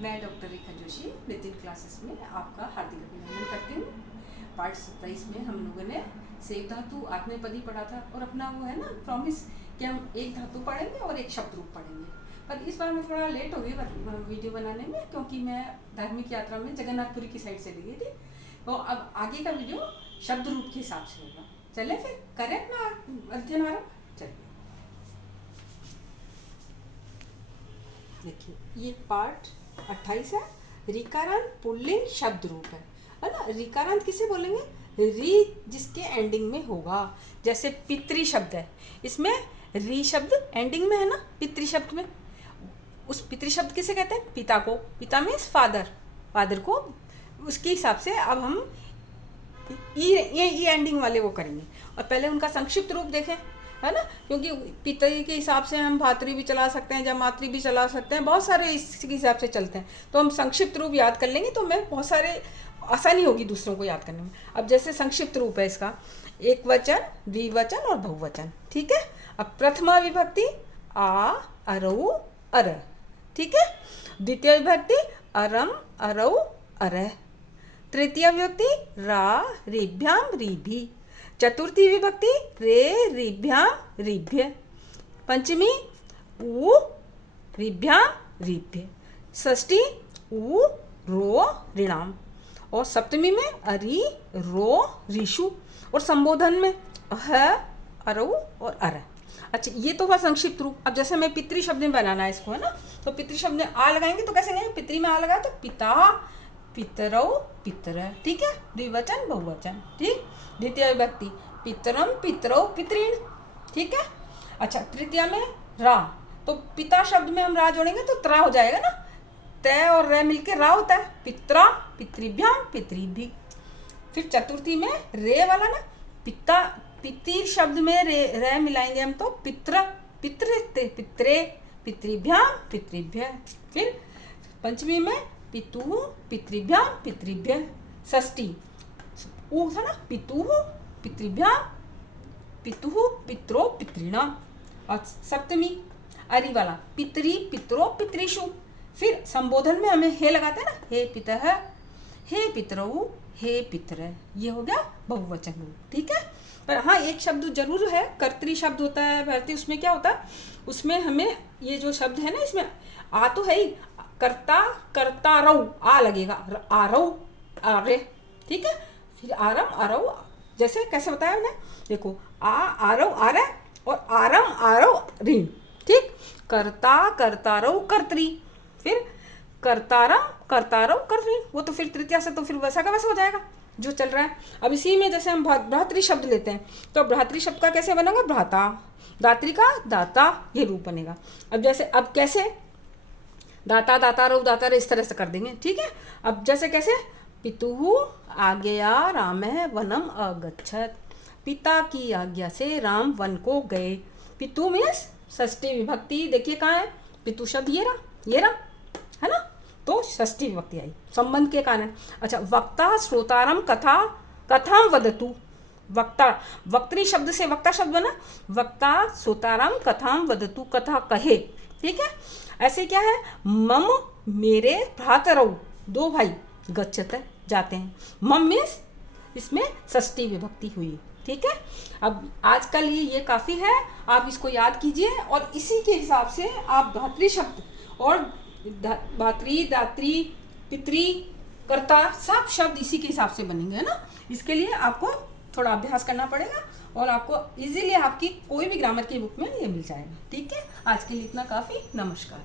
मैं डॉक्टर रेखा जोशी नितिन क्लासेस में आपका हार्दिक अभिनंदन करती हूँ। पाठ 27 में हम लोगों ने सेव धातु आत्मनेपदी पढ़ा था और अपना वो है ना प्रॉमिस कि हम एक धातु पढ़ेंगे और एक शब्द रूप पढ़ेंगे। पर इस बार मैं थोड़ा लेट हो गई वीडियो बनाने में, क्योंकि मैं धार्मिक यात्रा में जगन्नाथपुरी की साइड चली गई थी। तो अब आगे का वीडियो शब्द रूप के हिसाब से होगा। चले फिर करें अपना अध्ययन आरंभ। चलिए देखिए, ये पाठ 28 है। रिकारांत पुल्लिंग शब्द रूप है ना। रिकारांत किसे बोलेंगे? री जिसके एंडिंग में होगा। जैसे पितृ शब्द है, इसमें री शब्द एंडिंग में है ना। पितृ शब्द में उस पितृ शब्द किसे कहते हैं? पिता को। पिता मीन्स फादर, फादर को। उसके हिसाब से अब हम ये एंडिंग वाले वो करेंगे। और पहले उनका संक्षिप्त रूप देखें, है ना, क्योंकि पिता के हिसाब से हम भातृ भी चला सकते हैं, जमातृ भी चला सकते हैं, बहुत सारे इसके हिसाब से चलते हैं। तो हम संक्षिप्त रूप याद कर लेंगे तो मैं बहुत सारे आसानी होगी दूसरों को याद करने में। अब जैसे संक्षिप्त रूप है इसका, एक वचन, द्विवचन और बहुवचन। ठीक है। अब प्रथमा विभक्ति आ, अरऊ, अर। ठीक है। द्वितीय विभक्ति अरम, अरऊ, अर। तृतीय विभक्ति रा, रिभ्याम, रिभि। चतुर्थी विभक्ति रे, रिभ्याम, रिभ्य। पंचमी उ, रिभ्याम, रिभ्य। षष्ठी उ, रो, ऋणाम। और सप्तमी में अरि, रो, ऋषु। और संबोधन में अह, अरऊ और अर। अच्छा, ये तो हुआ संक्षिप्त रूप। अब जैसे मैं पितृ शब्द में बनाना है इसको, है ना, तो पितृ शब्द में आ लगाएंगे तो कैसे लगाएंगे? पितृ में आ लगाए तो पिता, पितरौ, पितर। ठीक है। द्विवचन, बहुवचन। ठीक। द्वितीय विभक्ति पितरम, पितरौ, पितृण। ठीक है। अच्छा, तृतीया में रा, तो पिता शब्द में हम रा जोड़ेंगे तो त्रा हो जाएगा ना। तय और रे मिलके रा होता है। पित्रा, पितृभ्याम, पितृभि। फिर चतुर्थी में रे वाला ना, पिता, पितिर शब्द में रे मिलाएंगे हम तो पित्र, पितृ, पित्रे, पितृभ्याम, पितृभ्य। फिर पंचमी में पितु, पितृभ्याम, पितृभ्य। षष्ठी ऊ था ना, पितु, पितृभ्याम, पितु, पित्रो, पितृणाम। और सप्तमी अरि वाला पितरी, पितरो, पितृषु। फिर संबोधन में हमें हे लगाते हैं ना, हे पितः, हे पितरऊ, हे पितर। ये हो गया बहुवचन रूप। ठीक है। पर हाँ, एक शब्द जरूर है, कर्तरी शब्द होता है भारतीय। उसमें क्या होता है? उसमें हमें ये जो शब्द है ना, इसमें आ तो है ही, कर्ता, कर्तारऊ, आ लगेगा, आरऊ, आर्य। ठीक है। फिर आरम, आरऊ, जैसे कैसे बताया हमने, देखो आ, आरव, आर्य और आरम, आरव, ऋण। ठीक। कर्ता, कर्तारव, कर्तरी। फिर कर्तारम, कर्तारव, कर्तरी। वो तो फिर तृतीया से तो फिर वैसा का वैसा हो जाएगा जो चल रहा है। अब इसी में जैसे हम भ्रातृ शब्द लेते हैं तो भ्रातृ शब्द का कैसे बनेगा? भ्राता, दात्री का दाता, ये रूप बनेगा। अब जैसे, अब कैसे? दाता, दातारव, दातार, इस तरह से कर देंगे। ठीक है। अब जैसे कैसे? पितुः आज्ञया रामः वनम अगच्छत। पिता की आज्ञा से राम वन को गए। पितु मीन्स षष्ठी विभक्ति। देखिए कहाँ है पितु शब्द? ये रहा, है ना। तो षष्ठी विभक्ति आई संबंध के कारण। अच्छा, वक्ता श्रोतारम कथा, कथाम वदतु। वक्ता, वक्त्री शब्द से वक्ता शब्द बना। वक्ता श्रोतारम कथाम वदतु, कथा कहे। ठीक है। ऐसे क्या है? मम, मेरे, भ्रातरौ, दो भाई, गच्छत जाते हैं। मम मीन्स इसमें षष्ठी विभक्ति हुई। ठीक है। अब आज का लिए ये काफ़ी है, आप इसको याद कीजिए और इसी के हिसाब से आप धात्री शब्द और भातृ, दात्री, पितृ, कर्ता, सब शब्द इसी के हिसाब से बनेंगे, है ना। इसके लिए आपको थोड़ा अभ्यास करना पड़ेगा और आपको इजीली आपकी कोई भी ग्रामर की बुक में ये मिल जाएगा। ठीक है। आज के लिए इतना काफ़ी। नमस्कार।